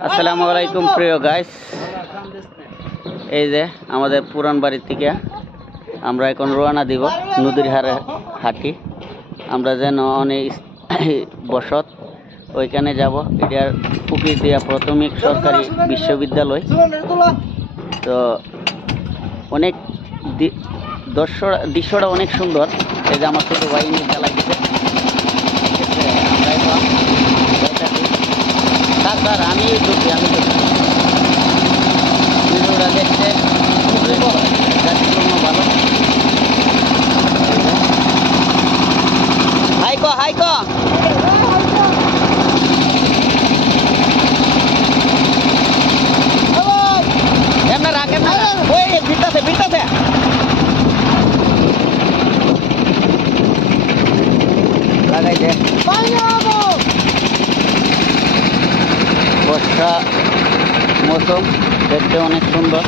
আসসালামু আলাইকুম প্রিয় গাইস, এই যে আমাদের পুরান বাড়ি থেকে আমরা এখন রওনা দিব নদীর হারে হাঁটি। আমরা যেন অনেক বসত ওইখানে যাব। এটার ফকিরদিয়া প্রাথমিক সরকারি বিশ্ববিদ্যালয়। তো অনেক দৃশ্যটা অনেক সুন্দর। এই যে আমার ছোটো ভাই নিয়ে চালাই দিতে আমরা আমি ভিডিওটা দেখতে ভালো। হাইকো এমনি রাখেন না, ওই ভিটাতে লাগাইছে। বর্ষা মৌসুম দেখতে অনেক সুন্দর।